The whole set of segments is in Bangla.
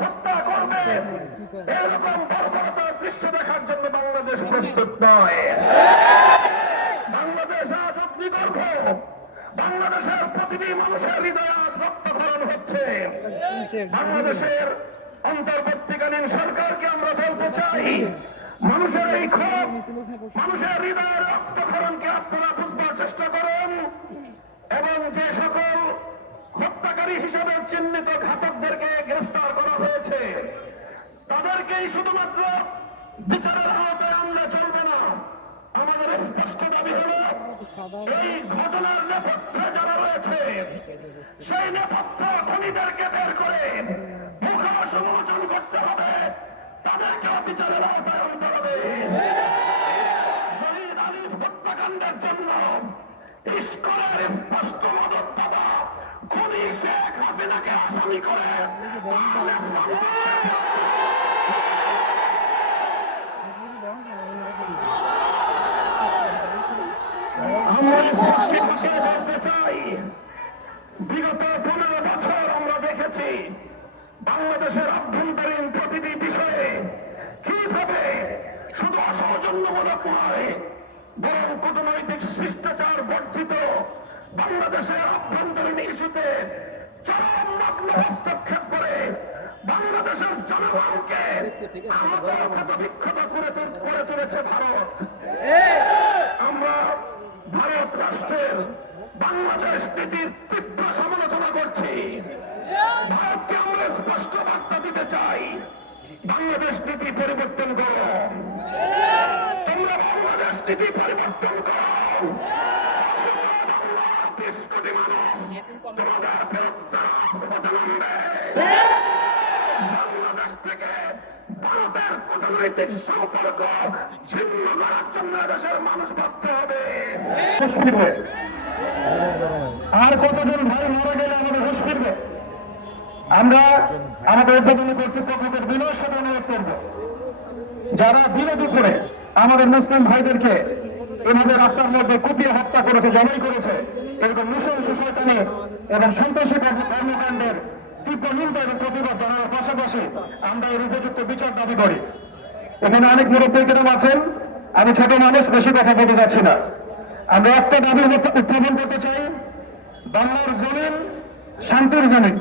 হত্যা করবে এরকম বর্বরতার দৃশ্য দেখার জন্য বাংলাদেশ প্রস্তুত নয়। বাংলাদেশ আজ অগ্নিগর্ভ, বাংলাদেশের প্রতিটি মানুষের হৃদয় আজ রক্তক্ষরণ হচ্ছে। বাংলাদেশের অন্তর্বর্তীকালীন সরকারকে আমরা বলতে চাই, মানুষের এই ক্ষোভ, মানুষের হৃদয়ের রক্তক্ষরণকে আপনারা বুঝবার চেষ্টা করুন এবং যে সকল হত্যাকারী হিসেবে চিহ্নিত ঘাতকদেরকে গ্রেফতার করা হয়েছে তাদেরকেই শুধুমাত্র বিচারের আওতায় আনলে চলবে না। আমাদের স্পষ্ট দাবি হল, এই ঘটনার নেপথ্যে যারা রয়েছে সেই নেপথ্য খুনিদেরকে বের করে মুখোশ উন্মোচন করতে হবে, তাদেরকে বিচারের আওতায় আনতে হবে। শহীদ আলিফ হত্যাকাণ্ডের জন্য ইস্কনের স্পষ্ট মদতদাতা খুনি শেখ হাসিনাকে আসামি করে আমরা স্পষ্ট ভাষায় বলতে চাই, বিগত 15 বছর আমরা দেখেছি বাংলাদেশের আভ্যন্তরীণ প্রতিটি বিষয়ে কিভাবে শুধু অসৌজন্যমূলক নয় বরং কূটনৈতিক শিষ্টাচার বর্জিত বাংলাদেশের আভ্যন্তরীণ ইস্যুতে চরম নগ্ন হস্তক্ষেপ করে বাংলাদেশের জনগণকে আহত ক্ষত বিক্ষত করে তুলেছে ভারত। আমরা ভারত রাষ্ট্রের বাংলাদেশ নীতির তীব্র সমালোচনা করছি। ভারতকে আমরা স্পষ্ট বার্তা দিতে চাই, বাংলাদেশ নীতি পরিবর্তন করো, তোমরা বাংলাদেশ নীতি পরিবর্তন করো। 20 কোটি মানুষ তোমাদের বিরুদ্ধে রাজপথে নামবে। বাংলাদেশ থেকে ভারতের কূটনৈতিক সম্পর্ক ছিন্ন করার জন্য দেশের মানুষ বাধ্য হবে। আর কতজন ভাই মারা গেলে আমাদের হুঁশ ফিরবে? আমরা আমাদের উদ্বোধনী কর্তৃপক্ষকে বিনয়ের সাথে অনুরোধ করব, যারা বিরোধী করে আমাদের মুসলিম ভাইদেরকে এভাবে রাস্তার মধ্যে কুপিয়ে হত্যা করেছে, জবাই করেছে, এরকম নৃশংস শয়তানি এবং সন্ত্রাসী কর্মকাণ্ডের তীব্র নিন্দা এবং প্রতিবাদ জানানোর পাশাপাশি আমরা এর উপযুক্ত বিচার দাবি করি। এখানে অনেক মুরব্বীকেরাম আছেন, আমি ছোট মানুষ, বেশি কথা বলতে যাচ্ছি না। আমরা একটা দাবি উত্থাপন করতে চাই, বাংলার জমিন শান্তির জমিন।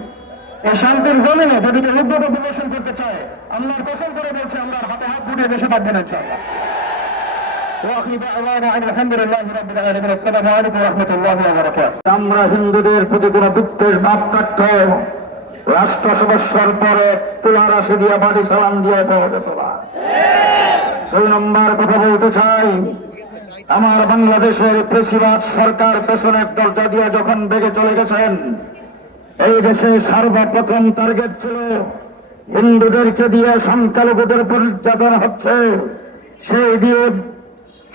এই শান্তির জমিনে যদি কেউ উদ্যোগ প্রদর্শন করতে চায়, আল্লাহর কসম করে বলছে আমরা হাতে হাত বুটিয়ে বসে থাকবো না ইনশাআল্লাহ। আমরা হিন্দুদের প্রতি কোন বিদ্বেষ ভাব থাকত রাষ্ট্র সদস্যের পরে তুলা রাশি দিয়ে বাড়ি সালাম দিয়ে তোলা। 2 নম্বর কথা বলতে চাই, আমার বাংলাদেশের প্রেসিডেন্ট সরকার পেছনের দরজা দিয়ে যখন বেগে চলে গেছেন, এই দেশে সর্বপ্রথম টার্গেট ছিল হিন্দুদেরকে দিয়ে সংখ্যালঘুদের উপর নির্যাতন হচ্ছে, সেই দিয়ে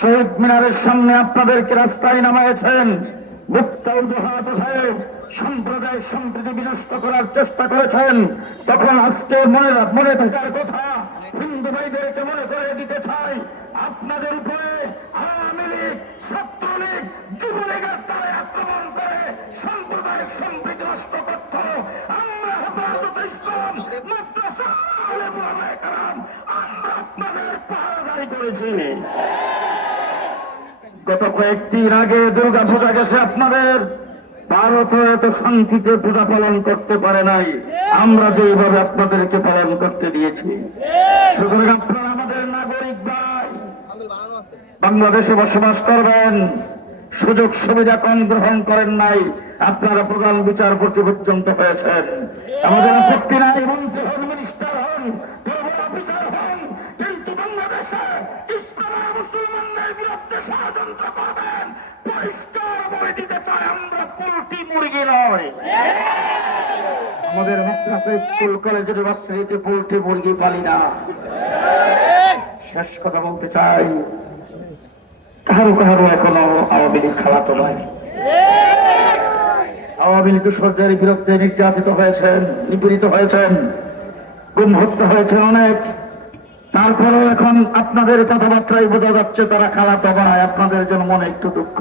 শহীদ মিনারের সামনে আপনাদেরকে রাস্তায় নামাইছেন, মুক্তা হাত উঠায় সাম্প্রদায়িক সম্প্রীতি বিনষ্ট করার চেষ্টা করেছেন। তখন আজকে মনে থাকার কথা, হিন্দু ভাইদেরকে মনে করে দিতে চাই, আপনাদের উপরে আওয়ামী লীগ, ছাত্রলীগ, যুবলীগের দ্বারা আক্রমণ করে সাম্প্রদায়িক সম্প্রীতি নষ্ট করত। আমরা হেফাজতে ইসলাম, মাদ্রাসা, উলামায়ে কেরাম আমরা আপনাদের পাহারাদারি করেছি। গত কয়েকদিন আগে দুর্গা পূজা গেছে আপনাদের, ভারত এত শান্তিতে পূজা পালন করতে পারে নাই, আমরা যেভাবে আপনাদেরকে পালন করতে দিয়েছি। সুতরাং আপনারা আমাদের নাগরিক ভাই, বাংলাদেশে বসবাস করবেন, সুযোগ সুবিধা কম গ্রহণ করেন নাই, আপনারা প্রধান বিচারপতি পর্যন্ত হয়েছেন। আমাদের আপত্তি নাই, মন্ত্রী হন, মিনিস্টার হন, অফিসার হন, কিন্তু বাংলাদেশে ইসলামের মুসলমানদের বিরুদ্ধে ষড়যন্ত্র করবেন, পরিষ্কার বলে দিতে চাই, আমরা পোল্ট্রি মুরগি নয়। আমাদের মাদ্রাসা, স্কুল, কলেজ, ইউনিভার্সিটিতে পোল্ট্রি মুরগি পালি না। শেষ কথা বলতে চাই, কারো কারো এখনো আওয়ামী লীগ খালাতো নয়, আওয়ামী লীগ সরকারের বিরুদ্ধে নির্যাতিত হয়েছেন, নিপীড়িত হয়েছেন, গুম হত্যা হয়েছেন অনেক। তারপরেও এখন আপনাদের কথাবার্তায় বোঝা যাচ্ছে তারা খালাতো ভাই, আপনাদের জন্য মনে একটু দুঃখ।